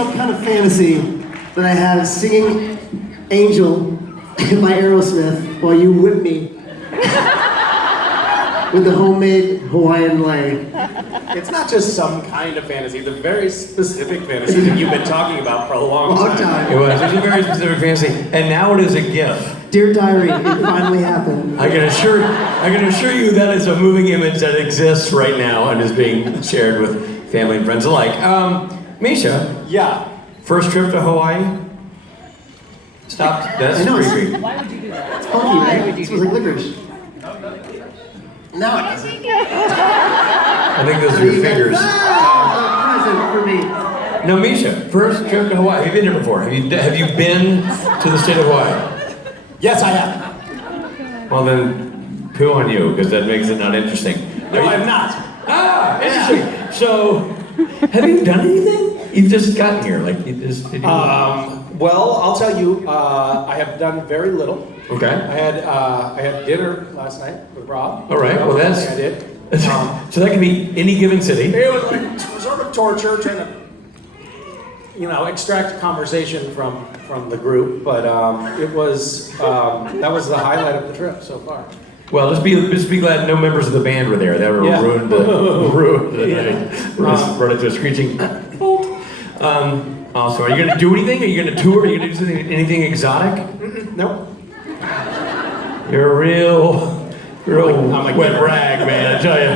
some kind of fantasy that I had singing Angel by Aerosmith while you whip me with the homemade Hawaiian lei. It's not just some kind of fantasy, it's a very specific fantasy that you've been talking about for a long time. It was a very specific fantasy, and now it is a gift. Dear Diary, it finally happened. I can assure you that is a moving image that exists right now and is being shared with family and friends alike. Misha. Yeah. First trip to Hawaii? Stop. That's creepy. Why would you do that? It's funky, right? It smells like licorice. No, it doesn't. I think those are your fingers. A present for me. No, Misha. First trip to Hawaii. Have you been here before? Have you been to the state of Hawaii? Yes, I have. Well then, poo on you, because that makes it not interesting. No, I have not. Ah, interesting. So, have you done anything? You've just gotten here, like you just. Well, I'll tell you, I have done very little. Okay. I had dinner last night with Rob. All right. Well, that's. I did. So that can be any given city. It was like sort of torture, trying to, extract conversation from the group. But it was that was the highlight of the trip so far. Well, just be glad no members of the band were there. That would have ruined the night. Brought it to a screeching halt. Also, are you going to do anything? Are you going to tour? Are you going to do anything exotic? Nope. You're a real I'm a wet rag, man. I tell you.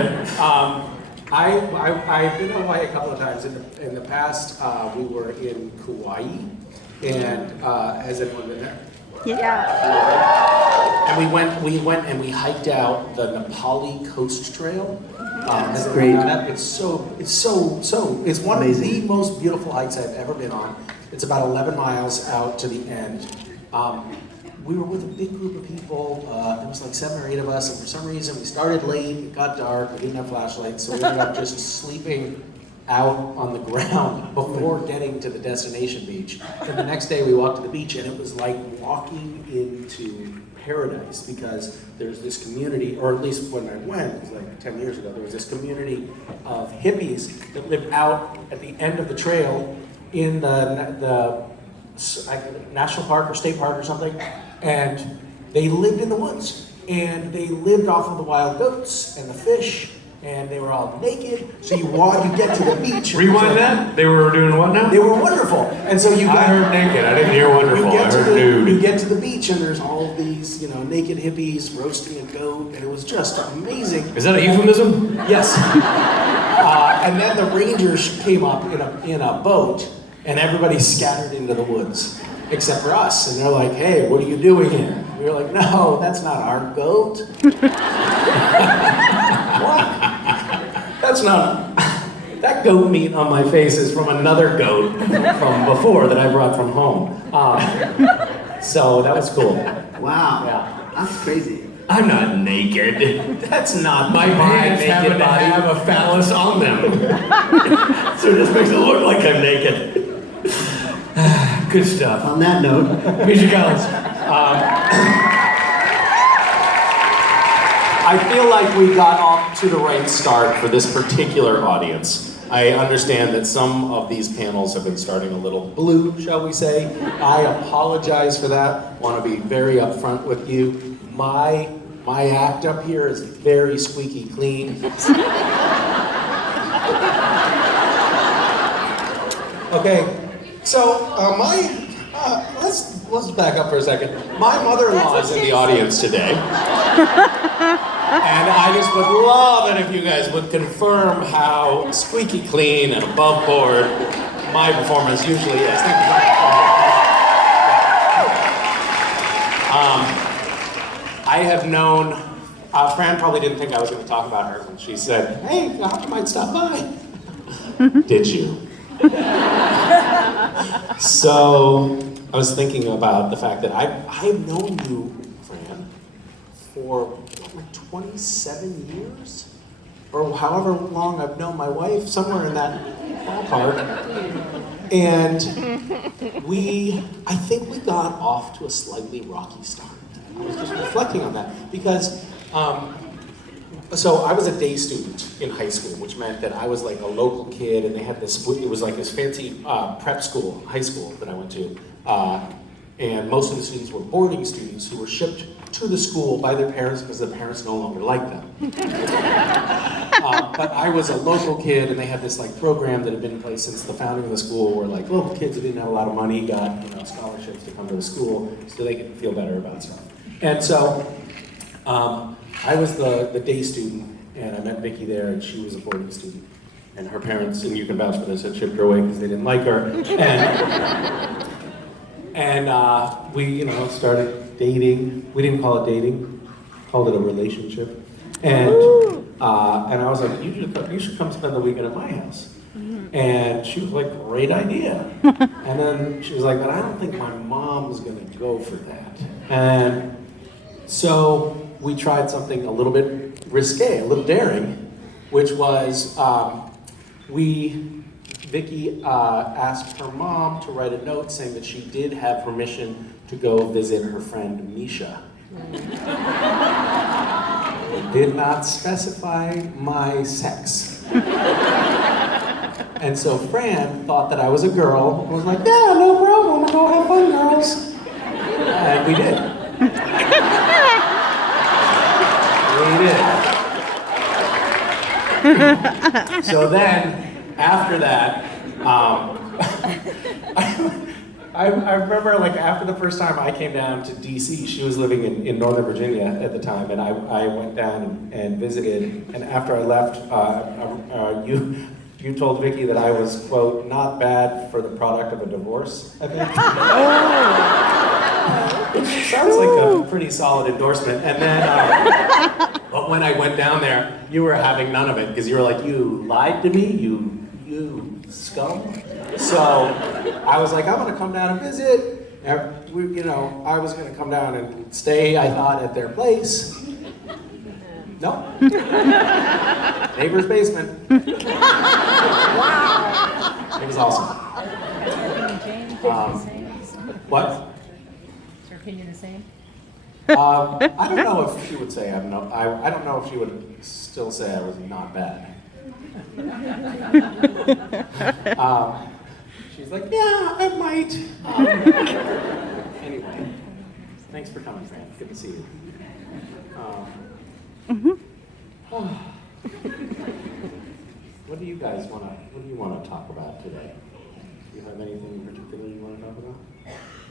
I've been to Hawaii a couple of times in the past. We were in Kauai, and has anyone been there? Yeah. And we went and we hiked out the Nepali Coast Trail. That's great. It's one of the most beautiful hikes I've ever been on. It's about 11 miles out to the end. We were with a big group of people. There was like 7 or 8 of us, and for some reason we started late. It got dark. We didn't have flashlights, so we ended up just sleeping out on the ground before getting to the destination beach. And the next day we walked to the beach, and it was like walking into paradise, because there's this community, or at least when I went, it was like 10 years ago, there was this community of hippies that lived out at the end of the trail in the national park or state park or something, and they lived in the woods, and they lived off of the wild goats and the fish, and they were all naked. So you get to the beach. Rewind that. They were doing what now? They were wonderful, and so I heard naked. I didn't hear wonderful. I heard nude. You get to the beach, and there's all these, naked hippies roasting a goat, and it was just amazing. Is that a euphemism? Yes. And then the rangers came up in a boat, and everybody scattered into the woods, except for us. And they're like, "Hey, what are you doing here?" We were like, "No, that's not our goat." What? That's not. That goat meat on my face is from another goat from before that I brought from home. So that was cool. Wow. Yeah. That's crazy. I'm not naked. That's not My pants happen to have a phallus on them. So it just makes it look like I'm naked. Good stuff. On that note, Misha Collins. I feel like we got off to the right start for this particular audience. I understand that some of these panels have been starting a little blue, shall we say. I apologize for that. Want to be very upfront with you. My act up here is very squeaky clean. Okay, so let's back up for a second. My mother-in-law is in the audience today. And I just would love it if you guys would confirm how squeaky clean and above board my performance usually is. Thank you. I have known, Fran probably didn't think I was going to talk about her when she said, "Hey, I thought you might stop by." Did you? So I was thinking about the fact that I've known you, Fran, for like 27 years? Or however long I've known my wife, somewhere in that ballpark. And I think we got off to a slightly rocky start. I was just reflecting on that because So I was a day student in high school, which meant that I was like a local kid, and they had this, it was like this fancy prep school, high school that I went to. And most of the students were boarding students who were shipped to the school by their parents because the parents no longer liked them. But I was a local kid, and they had this like program that had been in place since the founding of the school, where like local kids who didn't have a lot of money got scholarships to come to the school so they could feel better about stuff. And so I was the day student, and I met Vicky there, and she was a boarding student. And her parents, and you can vouch for this, had shipped her away because they didn't like her. And we, started dating. We didn't call it dating, called it a relationship. And I was like, you should come spend the weekend at my house. And she was like, great idea. And then she was like, but I don't think my mom's gonna go for that. And so we tried something a little bit risque, a little daring, which was Vicky asked her mom to write a note saying that she did have permission to go visit her friend Misha. Did not specify my sex. And so Fran thought that I was a girl and was like, yeah, no problem, go have fun, girls. And we did. We did. So then, after that, I remember like after the first time I came down to DC, she was living in Northern Virginia at the time, and I went down and visited, and after I left, you told Vicky that I was, quote, not bad for the product of a divorce, I think. Which sounds like a pretty solid endorsement. And then, but when I went down there, you were having none of it, because you were like, you lied to me, you scum. So I was like, I'm gonna come down and visit. I was gonna come down and stay, I thought, at their place. No. Neighbor's basement. Wow. It was awesome. What? Is your opinion the same? I don't know if she would say I don't know if she would still say I was not bad. She's like, yeah, I might. Anyway, thanks for coming, Fran. Good to see you. What do you guys want to talk about today? Do you have anything in particular you want to talk about?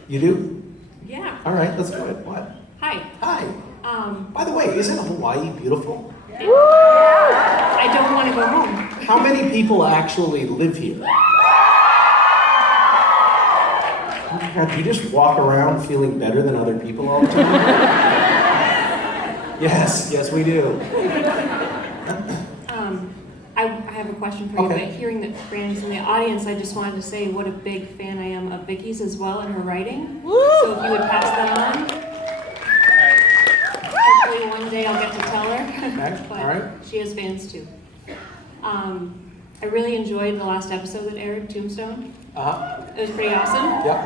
You do? Yeah. All right, let's do it. What? Hi. Hi. By the way, isn't Hawaii beautiful? I don't want to go home. How many people actually live here? Oh my God, do you just walk around feeling better than other people all the time? Yes, we do. I have a question for you, Okay. but hearing that Brandon's in the audience, I just wanted to say what a big fan I am of Vicky's as well and her writing. So if you would pass that on. Hopefully one day I'll get to tell her. Okay, But all right. she has fans too. I really enjoyed the last episode that aired, Tombstone. It was pretty awesome. Yep.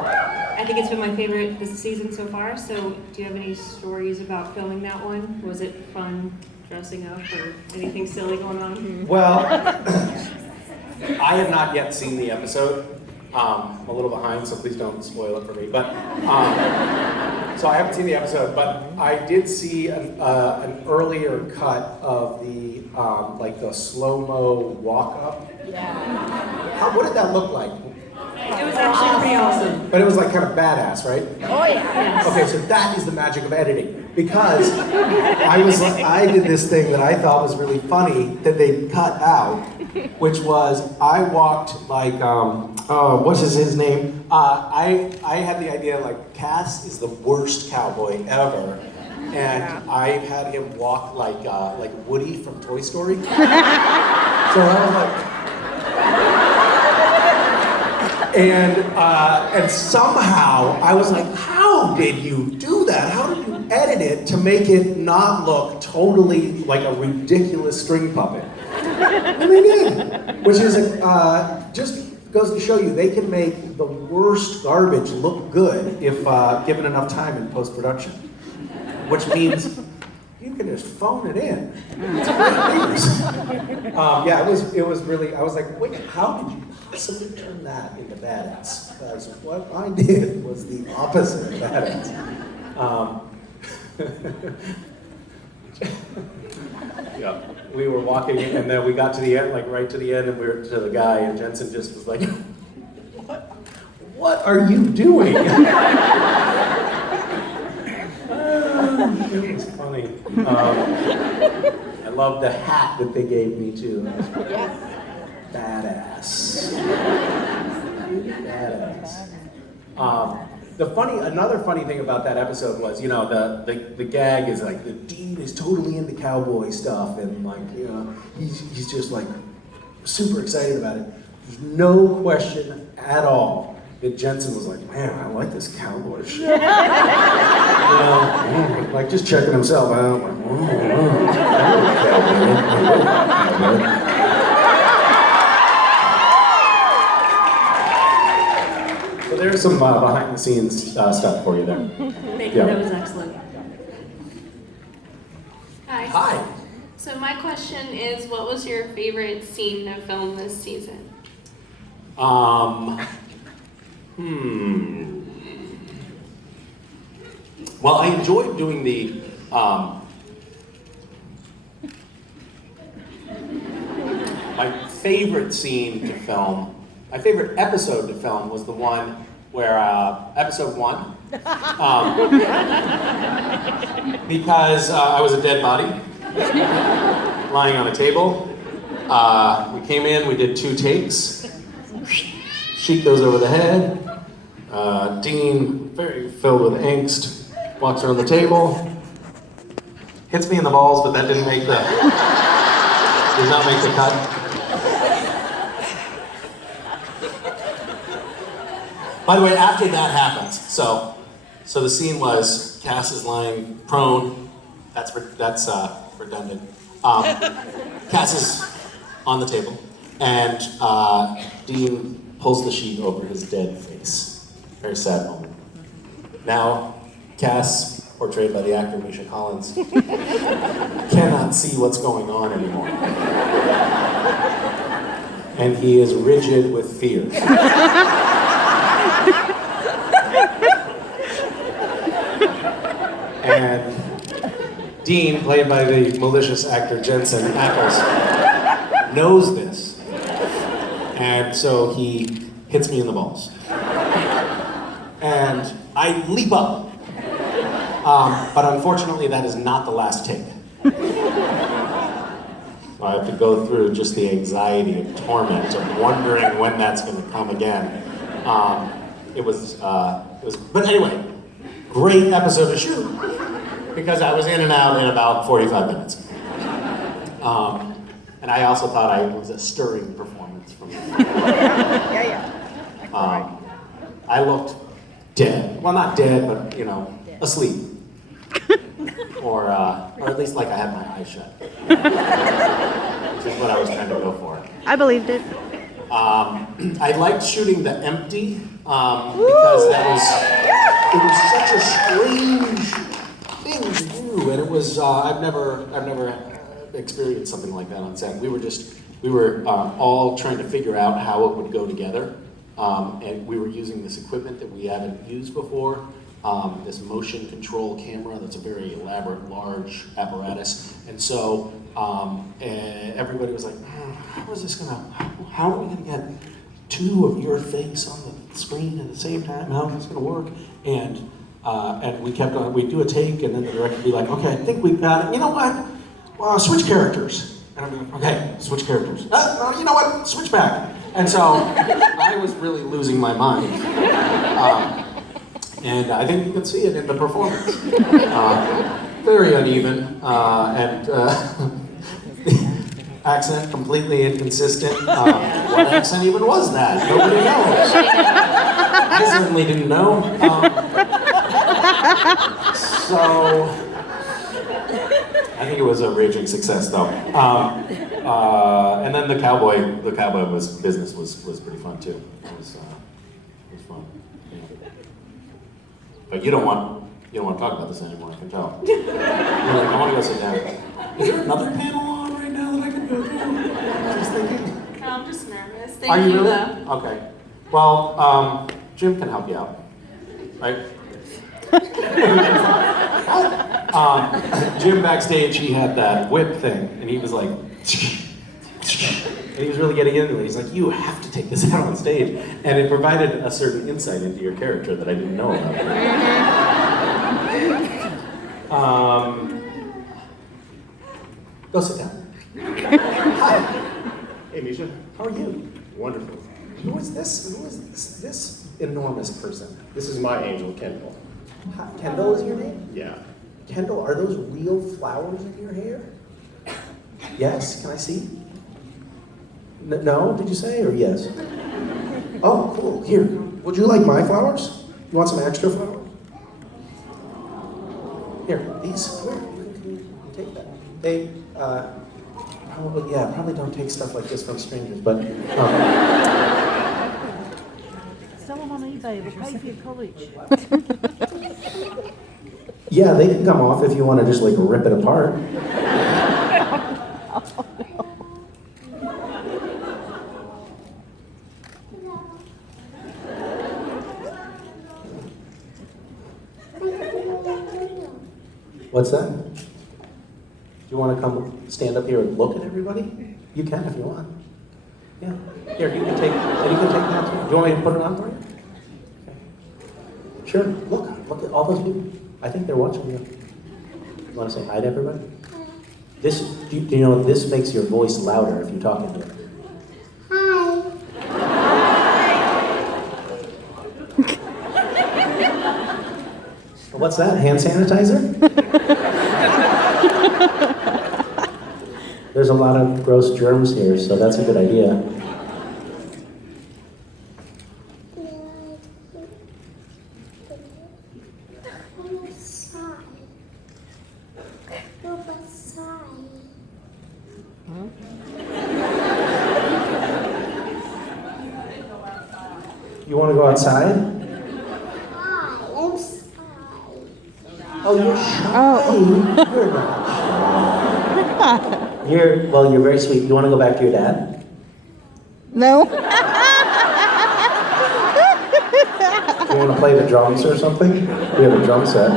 I think it's been my favorite this season so far. So do you have any stories about filming that one? Was it fun dressing up or anything silly going on? Well, I have not yet seen the episode. I'm a little behind, so please don't spoil it for me. But so I haven't seen the episode, but I did see an earlier cut of the like the slow-mo walk-up. Yeah. What did that look like? It was actually pretty awesome. But it was like kind of badass, right? Oh yeah. Okay, so that is the magic of editing. Because I did this thing that I thought was really funny that they cut out, which was I walked like, what's his name? I had the idea like Cass is the worst cowboy ever. And I had him walk like Woody from Toy Story. So I was like, and somehow I was like, how did you do that? How did you edit it to make it not look totally like a ridiculous string puppet? And they did, which is just goes to show you they can make the worst garbage look good if given enough time in post-production. Which means you can just phone it in. It's great news. Yeah, it was really, I was like, wait, how did you possibly turn that into badass? Because what I did was the opposite of badass. Yeah, we were walking and then we got to the end, like right to the end, and we were to the guy, and Jensen just was like, what are you doing? It was funny. I love the hat that they gave me too. That was badass. Badass. Another funny thing about that episode was, you know, the gag is like the Dean is totally into cowboy stuff, and like, you know, he's just like super excited about it. There's no question at all that Jensen was like, man, I like this cowboy shit. You know, like just checking himself out. Like, so there's some behind the scenes stuff for you there. Thank you, that was excellent. Hi. Hi. So my question is, what was your favorite scene to film this season? Well, I enjoyed doing the my favorite scene to film, my favorite episode to film was the one where episode 1, because I was a dead body lying on a table. We came in, we did 2 takes. Sheet goes over the head. Dean, very filled with angst, walks around the table, hits me in the balls, but that did not make the cut. By the way, after that happens, so the scene was Cass is lying prone. That's redundant. Cass is on the table, and Dean pulls the sheet over his dead face. Very sad moment. Now, Cass, portrayed by the actor Misha Collins, cannot see what's going on anymore. And he is rigid with fear. And Dean, played by the malicious actor Jensen Ackles, knows this. And so he hits me in the balls. And I leap up. But unfortunately, that is not the last take. So I have to go through just the anxiety and torment of wondering when that's going to come again. It was, but anyway, great episode to shoot, because I was in and out in about 45 minutes. And I also thought it was a stirring performance from me. I looked dead. Well, not dead, but, you know, asleep. Or at least like I had my eyes shut. Which is what I was trying to go for. I believed it. I liked shooting the empty, because it was such a strange thing to do, and it was, I've never experienced something like that on set. We were all trying to figure out how it would go together, and we were using this equipment that we haven't used before, this motion control camera that's a very elaborate, large apparatus, and so everybody was like, how are we gonna get 2 of your face on the screen at the same time? How is this gonna work? And we kept on, we'd do a take, and then the director would be like, okay, I think we've got it. You know what? Switch characters. And I'm like, okay, switch characters. No, you know what? Switch back. And so I was really losing my mind. And I think you could see it in the performance. Very uneven, and accent completely inconsistent. What accent even was that? Nobody knows. I certainly didn't know. So I think it was a raging success, though. And then the cowboy business was pretty fun too. It was fun. Yeah. But you don't want to talk about this anymore. I can tell. I want want to go sit down. Is there another panel on right now that I can go to? Just thinking. No, I'm just nervous. Thank Are you really? though. Okay. Well, Jim can help you out, right? Jim backstage, he had that whip thing, and he was like, and he was really getting into it. He's like, you have to take this out on stage. And it provided a certain insight into your character that I didn't know about. Go sit down. Hi. Hey, Misha. How are you? Wonderful. Who is this? Who is this enormous person? This is my angel, Kendall. Hi, Kendall is your name? Yeah. Kendall, are those real flowers in your hair? Yes, can I see? No, did you say, or yes? Oh, cool, here. Would you like my flowers? You want some extra flowers? Here, these, here, you can take that. They, probably don't take stuff like this from strangers, but, Sell them on eBay, it'll pay for your college. yeah, they can come off if you want to just like rip it apart. What's that? Do you want to come stand up here and look at everybody? You can if you want. Yeah. Here, you can take that too. Do you want me to put it on for you? Okay. Sure. Look at all those people. I think they're watching you. You want to say hi to everybody? This, do you know, this makes your voice louder if you talk into it. What's that? Hand sanitizer? There's a lot of gross germs here, so that's a good idea. You want to go outside? Oh, you're shy. You're not shy. You're very sweet. You want to go back to your dad? No. You want to play the drums or something? We have a drum set.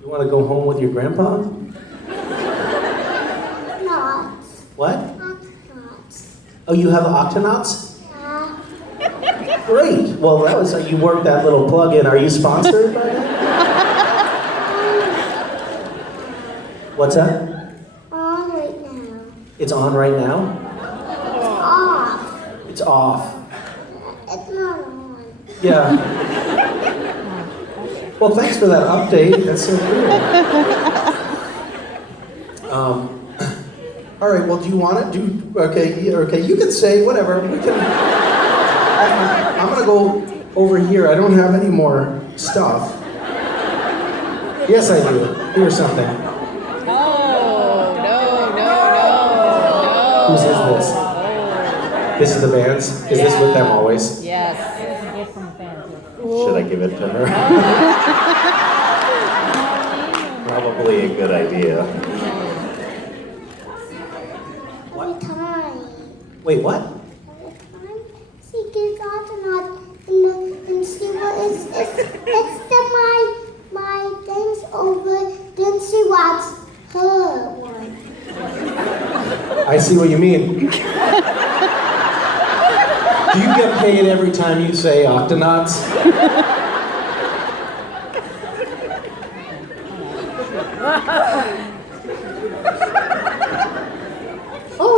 You want to go home with your grandpa? What? Oh, you have octonauts? Great. Well, that was you worked that little plug in. Are you sponsored by that? What's that? On right now. It's on right now? It's It's off. off. It's not on. Yeah. Well, thanks for that update. That's so cool. All right. Well, do you want it? Okay. You can say whatever. We can. I'm gonna go over here. I don't have any more stuff. Yes, I do. Here's something. Whose is this? This is the band's? Is this with them always? Yes. Should I give it to her? Probably a good idea. Every time. Wait, what? Every time she gets astronaut and she was it's the my things over. Then she watched her one. I see what you mean. Do you get paid every time you say octonauts? Oh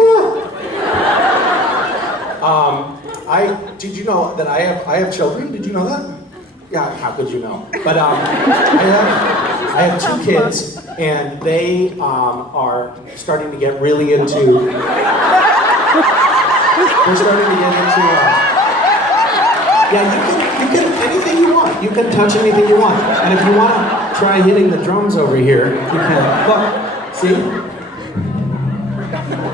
yeah. Did you know that I have children? Did you know that? Yeah. How could you know? But I have two kids, and they are starting to get really into. They're starting to get into. Yeah, you can anything you want. You can touch anything you want, and if you want to try hitting the drums over here, you can. Look, see?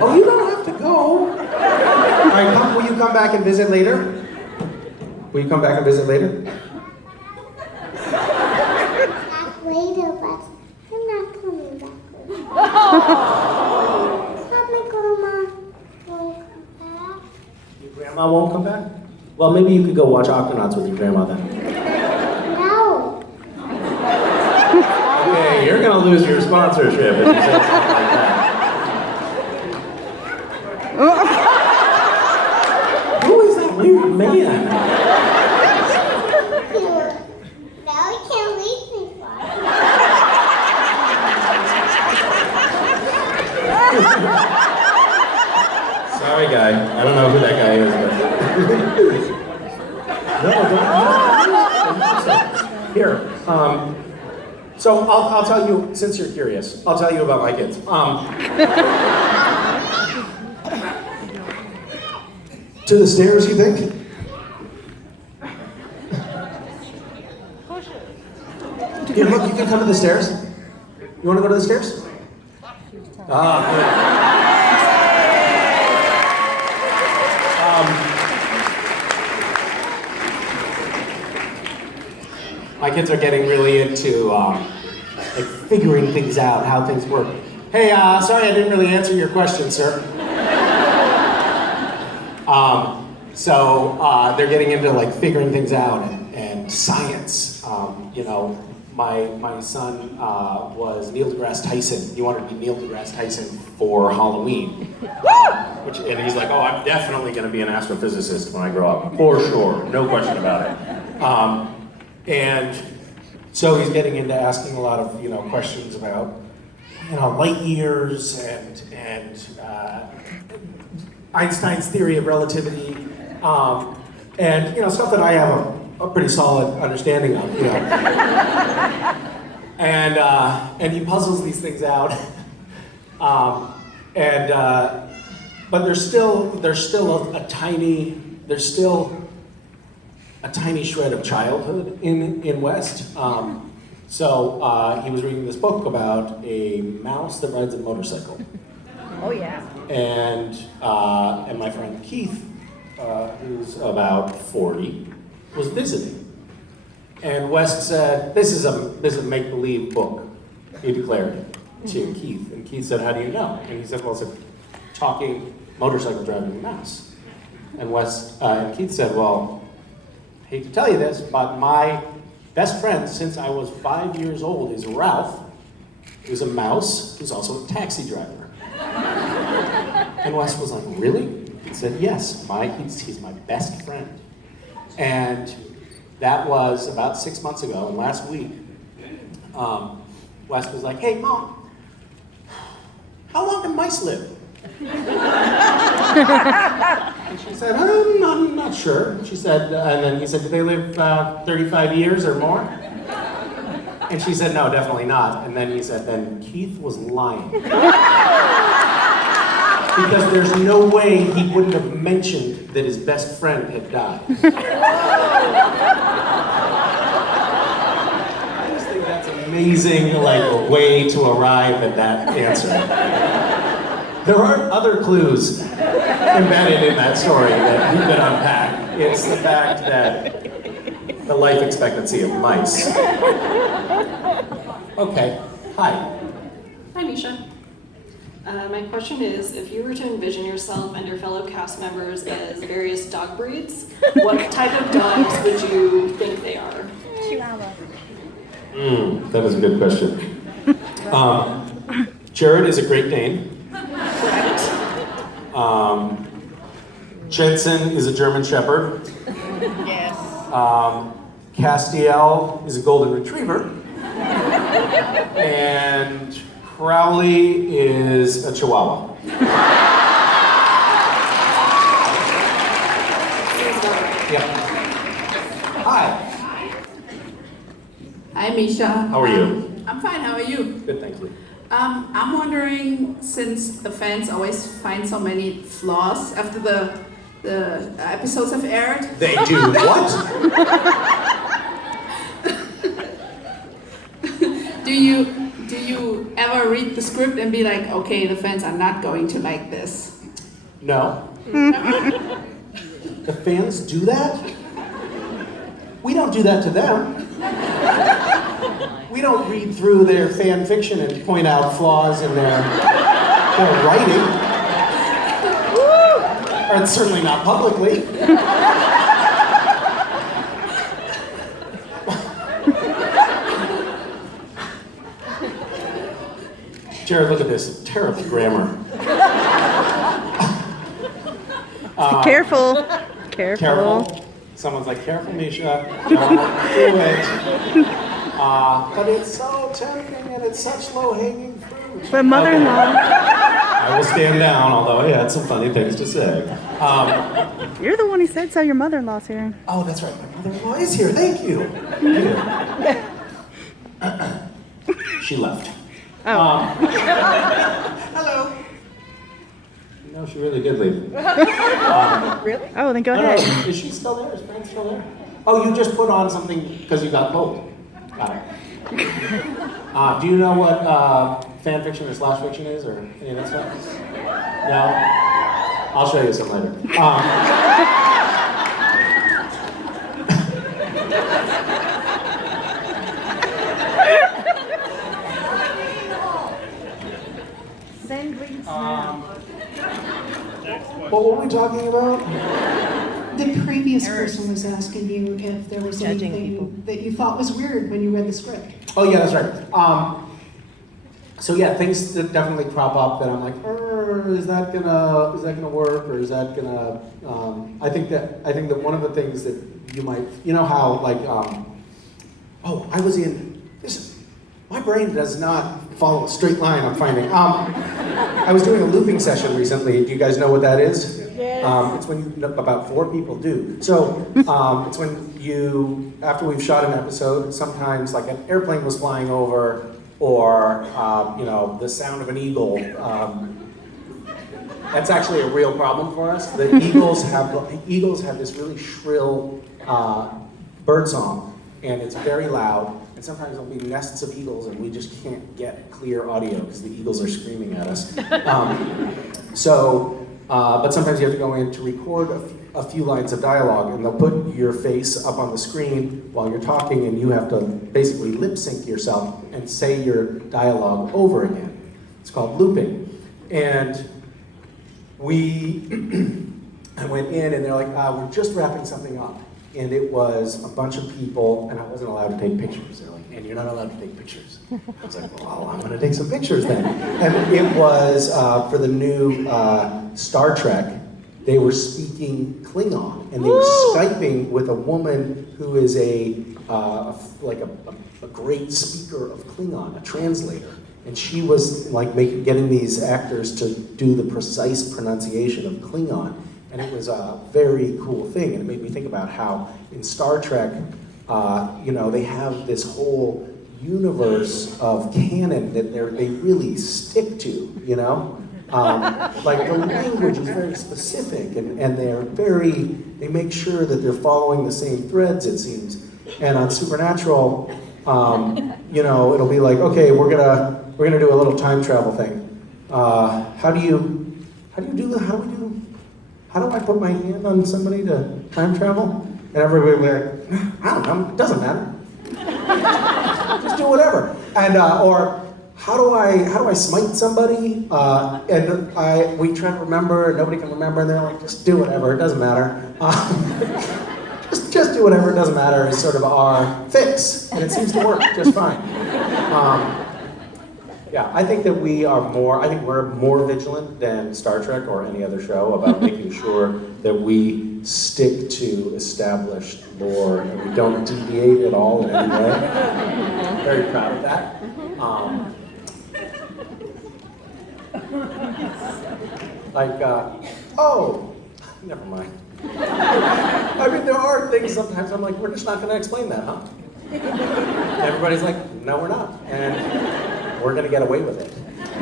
Oh, you don't have to go. All right, will you come back and visit later? Will you come back and visit later? Back later, but I'm not coming back later. Not my grandma will come back. Your grandma won't come back? Well, maybe you could go watch Aquanauts with your grandma then. No. Okay, you're gonna lose your sponsorship if you say something like that. Who is that weird man? Now you can't leave me for. Sorry, guy. I don't know who that guy is, but. No, don't. Here. So I'll tell you, since you're curious, I'll tell you about my kids. To the stairs, you think? Here, look, you can come to the stairs. You want to go to the stairs? My kids are getting really into like figuring things out, how things work. Hey, sorry I didn't really answer your question, sir. So they're getting into like figuring things out and science. You know, my son was Neil deGrasse Tyson. He wanted to be Neil deGrasse Tyson for Halloween. And he's like, oh, I'm definitely going to be an astrophysicist when I grow up, for sure, no question about it. And so he's getting into asking a lot of questions about light years and Einstein's theory of relativity, and stuff that I have a pretty solid understanding of. And he puzzles these things out, but there's still a tiny shred of childhood in West. So he was reading this book about a mouse that rides a motorcycle. Oh yeah. And my friend Keith, who's about 40, was visiting. And West said, this is a make-believe book, he declared to Keith. And Keith said, how do you know? And he said, well, it's a talking motorcycle driving mouse. And Keith said, well, I hate to tell you this, but my best friend since I was 5 years old is Ralph, who's a mouse, who's also a taxi driver. And Wes was like, really? He said, yes, he's my best friend. And that was about 6 months ago, and last week, Wes was like, hey, Mom, how long do mice live? And she said, I'm not sure. She said, and then he said, do they live 35 years or more? And she said, no, definitely not. And then he said, then Keith was lying. Because there's no way he wouldn't have mentioned that his best friend had died. I just think that's an amazing way to arrive at that answer. There are other clues embedded in that story that you could unpack. It's the fact that the life expectancy of mice. Okay, hi. Hi, Misha. My question is, if you were to envision yourself and your fellow cast members as various dog breeds, what type of dogs would you think they are? Chihuahua. That is a good question. Jared is a Great Dane. Correct. Jensen is a German Shepherd. Yes. Castiel is a Golden Retriever. And Crowley is a Chihuahua. Yeah. Hi. Hi, Misha. How are you? I'm fine. How are you? Good, thank you. I'm wondering, since the fans always find so many flaws after the episodes have aired. They do what? Do you ever read the script and be like, okay, the fans are not going to like this? No. The fans do that? We don't do that to them. We don't read through their fan fiction and point out flaws in their writing. Or it's certainly not publicly. Jared, look at this. Terrible grammar. Careful. Careful. Someone's like, careful, Misha. Don't do it. But it's so tempting and it's such low-hanging fruit. But mother-in-law. I will stand down, although I had some funny things to say. You're the one who said so. Your mother-in-law's here. Oh, that's right. My mother-in-law is here. Thank you. She left. Oh. Hello. No, she really did leave. Really? Oh, then go ahead. Is she still there? Is Fran still there? Oh, you just put on something because you got cold. Got it. Do you know what fan fiction or slash fiction is, or any of that stuff? No? I'll show you some later. What were we talking about? The previous person was asking you if there was anything that you thought was weird when you read the script. Oh yeah, that's right. So yeah, things that definitely crop up that I'm like, is that gonna work, or is that gonna? I think that one of the things that you might, you know how like, I was in this. My brain does not follow a straight line, I'm finding. I was doing a looping session recently. Do you guys know what that is? Yes. It's when about 4 people do. So it's when you, after we've shot an episode, sometimes like an airplane was flying over, or the sound of an eagle. That's actually a real problem for us. The eagles have this really shrill bird song, and it's very loud. And sometimes there'll be nests of eagles, and we just can't get clear audio because the eagles are screaming at us. But sometimes you have to go in to record a few lines of dialogue, and they'll put your face up on the screen while you're talking, and you have to basically lip sync yourself and say your dialogue over again. It's called looping. And I went in, and they're like, we're just wrapping something up. And it was a bunch of people, and I wasn't allowed to take pictures. They're like, and you're not allowed to take pictures. I was like, well, I'm gonna take some pictures then. And it was for the new Star Trek. They were speaking Klingon, and they were Skyping with a woman who is a great speaker of Klingon, a translator. And she was like getting these actors to do the precise pronunciation of Klingon. And it was a very cool thing, and it made me think about how in Star Trek, they have this whole universe of canon that they really stick to, like the language is very specific, and they make sure that they're following the same threads, it seems. And on Supernatural, it'll be like, okay, we're gonna do a little time travel thing. How do I put my hand on somebody to time travel? And everybody will be like, I don't know, it doesn't matter. Just do whatever. And or how do I smite somebody? We try to remember, nobody can remember, and they're like, just do whatever, it doesn't matter. Just do whatever, it doesn't matter is sort of our fix, and it seems to work just fine. Yeah, I think that we're more vigilant than Star Trek or any other show about making sure that we stick to established lore and we don't deviate at all in any way. I'm very proud of that. Never mind. I mean, there are things sometimes I'm like, we're just not going to explain that, huh? And everybody's like, no, we're not. And we're going to get away with it.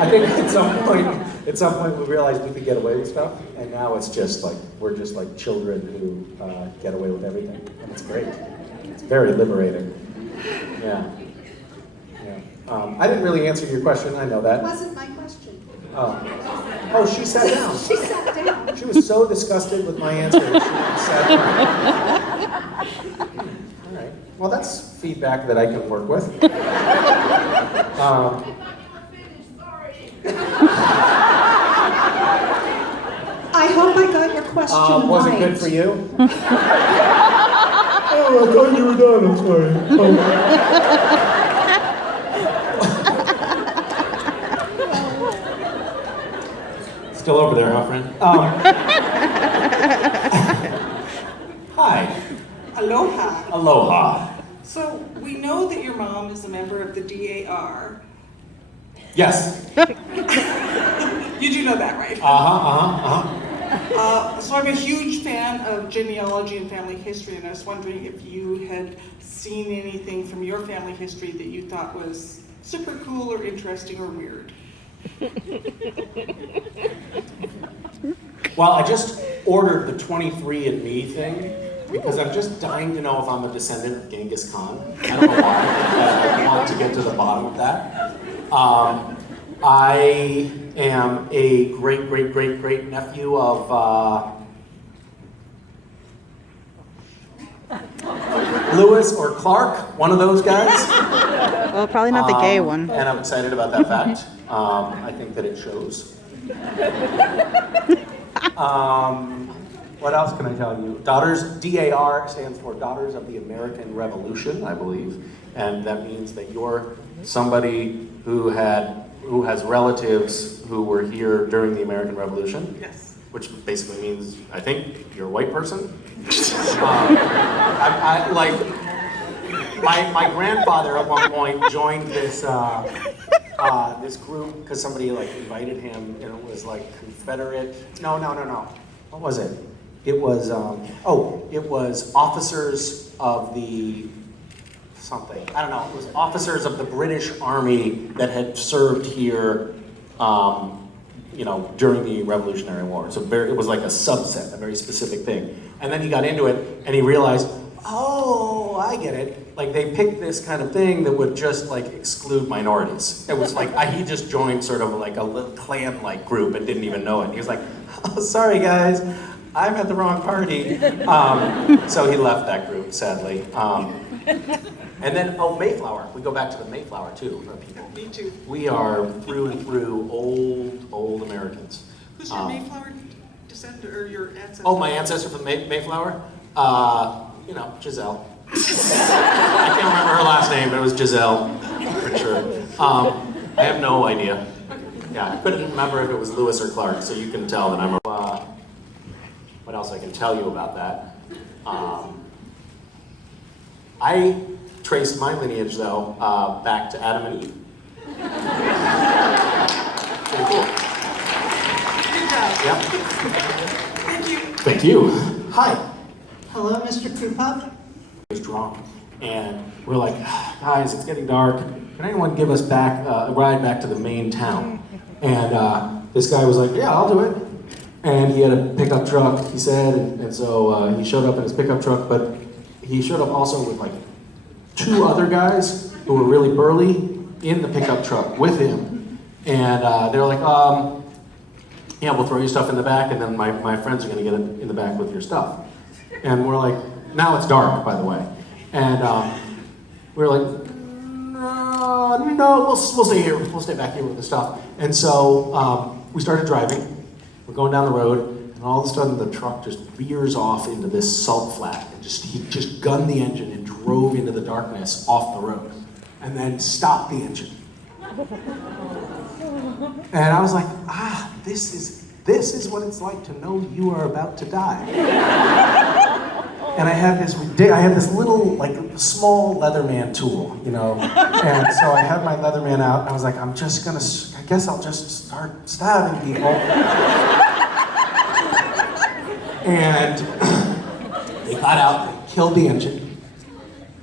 I think at some point we realized we could get away with stuff, and now it's just like, we're just like children who get away with everything. And it's great. It's very liberating. Yeah. I didn't really answer your question, I know that. It wasn't my question. Oh, she sat down. She sat down. She was so disgusted with my answer that she sat down. All right. Well, that's feedback that I can work with. I hope I got your question right. Was it good for you? Oh, I thought you were done. I'm sorry. Still over there, huh, friend? Hi. Aloha. Aloha. So we know that your mom is a member of the DAR. Yes. You do know that, right? So I'm a huge fan of genealogy and family history, and I was wondering if you had seen anything from your family history that you thought was super cool or interesting or weird. Well, I just ordered the 23andMe thing because I'm just dying to know if I'm a descendant of Genghis Khan. I don't know why. I want to get to the bottom of that. I am a great nephew of Lewis or Clark, one of those guys. Well, probably not the gay one. And I'm excited about that fact. I think that it shows. What else can I tell you? Daughters, DAR stands for Daughters of the American Revolution, I believe. And that means that you're somebody who has relatives who were here during the American Revolution. Yes. Which basically means, I think, you're a white person. My grandfather at one point joined this this group because somebody like invited him, and it was like Confederate. No. What was it? It was it was officers of the something. I don't know. It was officers of the British Army that had served here, during the Revolutionary War. So it was like a subset, a very specific thing. And then he got into it, and he realized, oh, I get it. Like they picked this kind of thing that would just like exclude minorities. It was like he just joined sort of like a little clan-like group and didn't even know it. He was like, oh, sorry guys, I'm at the wrong party. So he left that group, sadly. And then, Mayflower. We go back to the Mayflower too, our people. Me too. We are through and through old Americans. Who's your Mayflower descendant or your ancestor? Oh, my ancestor from Mayflower? Giselle. I can't remember her last name, but it was Giselle, for sure. I have no idea. Yeah, I couldn't remember if it was Lewis or Clark, so you can tell that I'm a... what else I can tell you about that? I traced my lineage, though, back to Adam and Eve. Pretty cool. Good job. Yep. Thank you. Thank you. Hi. Hello, Mr. Krupov. Was drunk, and we're like, guys, it's getting dark. Can anyone give us back a ride back to the main town? And this guy was like, yeah, I'll do it. And he had a pickup truck, he said, and so he showed up in his pickup truck, but he showed up also with like 2 other guys who were really burly in the pickup truck with him. And they were like, yeah, we'll throw your stuff in the back, and then my friends are gonna get in the back with your stuff. And we're like, now it's dark, by the way. And we were like, no, we'll stay here. We'll stay back here with the stuff. And so we started driving. We're going down the road, and all of a sudden the truck just veers off into this salt flat. And he just gunned the engine and drove into the darkness off the road, and then stopped the engine. And I was like, this is what it's like to know you are about to die. And I had this little, like, small Leatherman tool, and so I had my Leatherman out, and I was like, I guess I'll just start stabbing people. And they got out, they killed the engine.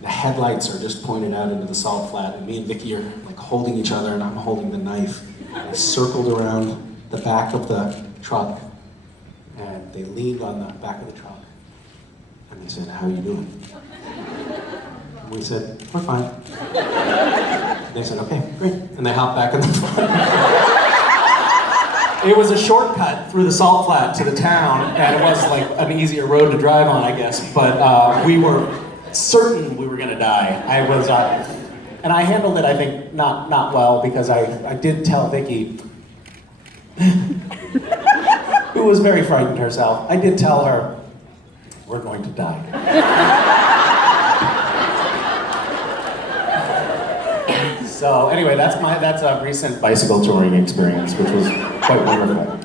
The headlights are just pointed out into the salt flat, and me and Vicky are like holding each other, and I'm holding the knife. I circled around the back of the truck, and they leaned on the back of the truck. And they said, how are you doing? And we said, we're fine. And they said, okay, great. And they hopped back in the front. It was a shortcut through the salt flat to the town, and it was like an easier road to drive on, I guess. But we were certain we were gonna die. I was, and I handled it, I think, not well, because I did tell Vicky, who was very frightened herself, I did tell her, we're going to die. So anyway, that's a recent bicycle touring experience, which was quite wonderful.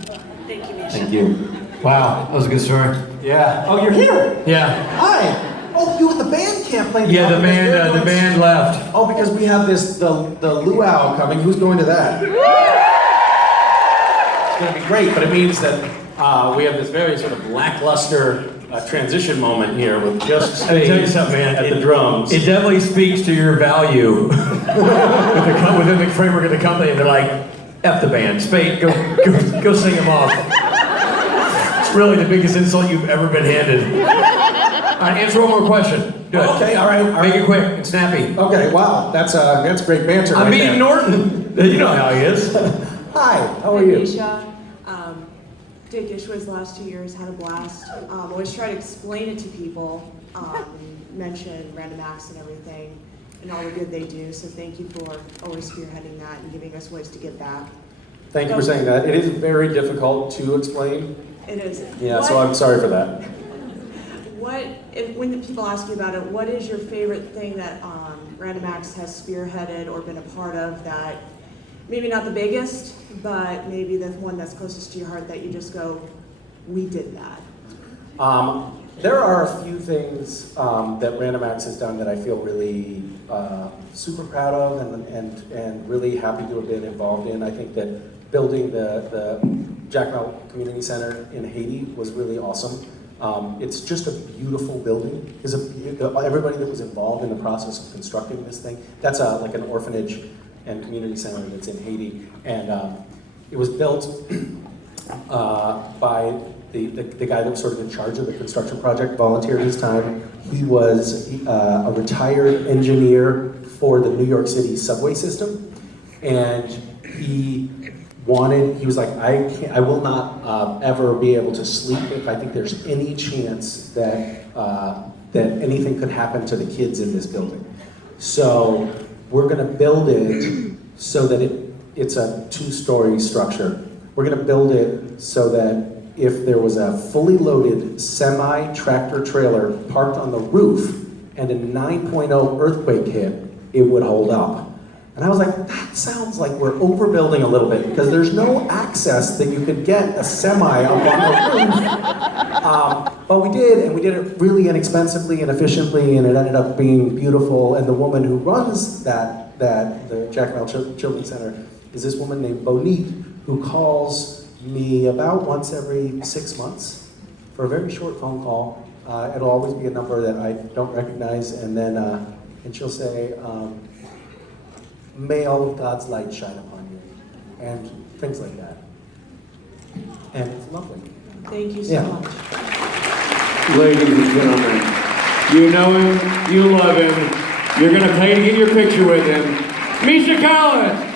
Thank you, Misha. Thank you. Wow, that was a good story. Yeah. Oh, you're here. Yeah. Hi. Oh, you and the band can't play. Yeah, the band left. Oh, because we have the luau coming. Who's going to that? It's going to be great, but it means that we have this very sort of lackluster transition moment here with just Let me tell you something, man. at the drums. It definitely speaks to your value within the framework of the company. They're like, F the band. Spade, go sing them off. It's really the biggest insult you've ever been handed. All right, answer one more question. Good. Okay, all right. Make it quick and snappy. Okay, wow, that's great banter. I'm right beating there. Norton. You know how he is. Hi, how are Hey, you? Misha. Did Gishwa's last 2 years, had a blast. Always try to explain it to people, and mention random acts and everything, and all the good they do. So thank you for always spearheading that and giving us ways to give back. Thank you for saying that. It is very difficult to explain. It is. Yeah, so I'm sorry for that. When the people ask you about it, what is your favorite thing that Random Acts has spearheaded or been a part of that, maybe not the biggest, but maybe the one that's closest to your heart that you just go, we did that? There are a few things that Random Acts has done that I feel really super proud of and really happy to have been involved in. I think that building the Jacmel Community Center in Haiti was really awesome. It's just a beautiful building. Everybody that was involved in the process of constructing this thing, that's like an orphanage and community center that's in Haiti. And it was built by the guy that was sort of in charge of the construction project, volunteered his time. He was a retired engineer for the New York City subway system. And he was like, I will not ever be able to sleep if I think there's any chance that anything could happen to the kids in this building. So we're gonna build it so that it's a 2-story structure. We're gonna build it so that if there was a fully loaded semi-tractor trailer parked on the roof and a 9.0 earthquake hit, it would hold up. And I was like, that sounds like we're overbuilding a little bit because there's no access that you could get a semi up on the roof. But we did, and we did it really inexpensively and efficiently, and it ended up being beautiful. And the woman who runs the Jacmel Children's Center is this woman named Bonite, who calls me about once every 6 months for a very short phone call. It'll always be a number that I don't recognize, and then and she'll say, may all of God's light shine upon you, and things like that. And it's lovely. Thank you so much. Ladies and gentlemen, you know him, you love him, you're gonna pay to get your picture with him. Misha Collins!